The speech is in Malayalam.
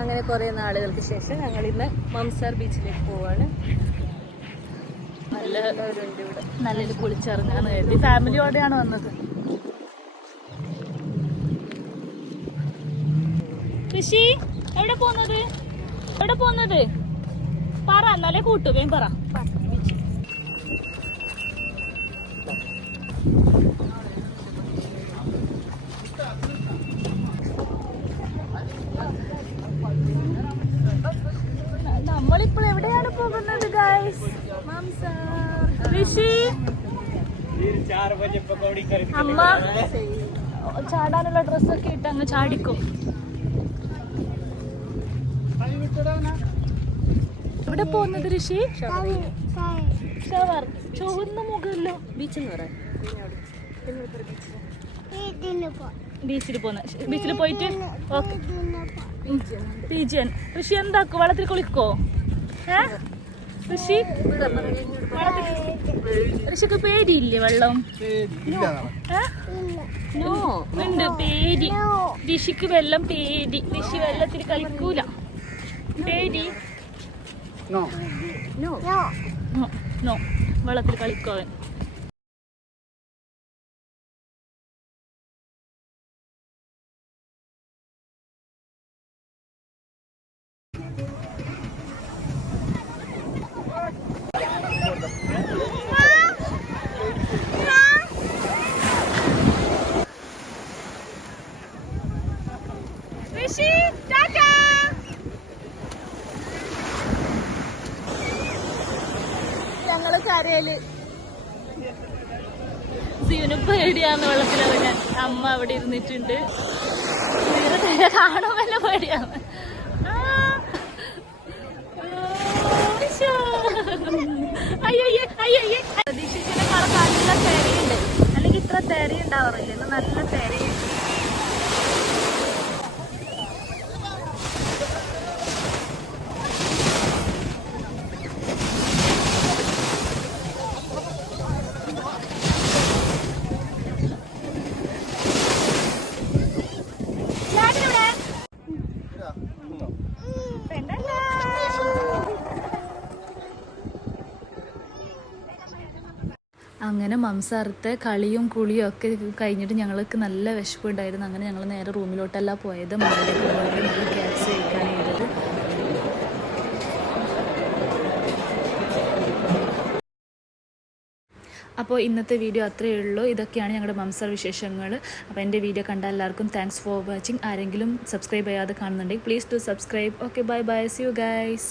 അങ്ങനെ കുറേ നാളുകൾക്ക് ശേഷം ഞങ്ങൾ ഇന്ന് മംസാർ ബീച്ചിലേക്ക് പോവാണ്. നല്ലൊരു കുളിച്ചിറങ്ങാന്ന് കരുതി ഫാമിലിയോടെയാണ് വന്നത്. ഋഷി എവിടെ പോകുന്നത് പറ, എന്നാലേ കൂട്ടുകയും പറ. നമ്മളിപ്പോൾ എവിടെയാണ് പോകുന്നത് ഗൈസ്? ഋഷി അമ്മ ചാടാനുള്ള ഡ്രസ്സൊക്കെ ഇട്ട് അങ്ങ് ചാടിക്കും. എവിടെ പോകുന്നത് ഋഷി? ഷവർ ചുവന്ന മുഖമല്ലോ. ബീച്ചിൽ ബീച്ചിൽ പോയിട്ട് പിജിയൻ. ഋഷി എന്താക്കും? വെള്ളത്തിൽ കുളിക്കോ? ഋഷിക്ക് പേടിയില്ലേ വെള്ളം? ഉണ്ട് പേടി. ഋഷിക്ക് വെള്ളം പേടി. ഋഷി വെള്ളത്തിൽ കളിക്കൂല. പേടി നോ വെള്ളത്തിൽ കളിക്കോവൻ. ഞങ്ങള് കരയില് സീന് പേടിയാന്ന് വെള്ളത്തിലിറങ്ങാൻ. അമ്മ അവിടെ ഇരുന്നിട്ടുണ്ട്. കാണുമല്ല പേടിയാന്ന്. പ്രതീക്ഷിച്ചതിനേക്കാളും നല്ല തെരയുണ്ട്. അല്ലെങ്കിൽ ഇത്ര തെര ഉണ്ടാവാറില്ല. ഇന്ന് നല്ല തെരയുണ്ട്. അങ്ങനെ മംസാറത്തെ കളിയും കുളിയും ഒക്കെ കഴിഞ്ഞിട്ട് ഞങ്ങൾക്ക് നല്ല വിശപ്പുണ്ടായിരുന്നു. അങ്ങനെ ഞങ്ങൾ നേരെ റൂമിലോട്ടല്ല പോയത്, മലയിലേക്ക് പോയിട്ട് നല്ല ക്യാപ്സ് കഴിക്കാണ് ചെയ്തത്. അപ്പോൾ ഇന്നത്തെ വീഡിയോ അത്രയേ ഉള്ളൂ. ഇതൊക്കെയാണ് ഞങ്ങളുടെ മംസാർ വിശേഷങ്ങൾ. അപ്പോൾ എൻ്റെ വീഡിയോ കണ്ട എല്ലാവർക്കും താങ്ക്സ് ഫോർ വാച്ചിങ്. ആരെങ്കിലും സബ്സ്ക്രൈബ് ചെയ്യാതെ കാണുന്നുണ്ടെങ്കിൽ please to subscribe. Okay, bye bye, see you guys.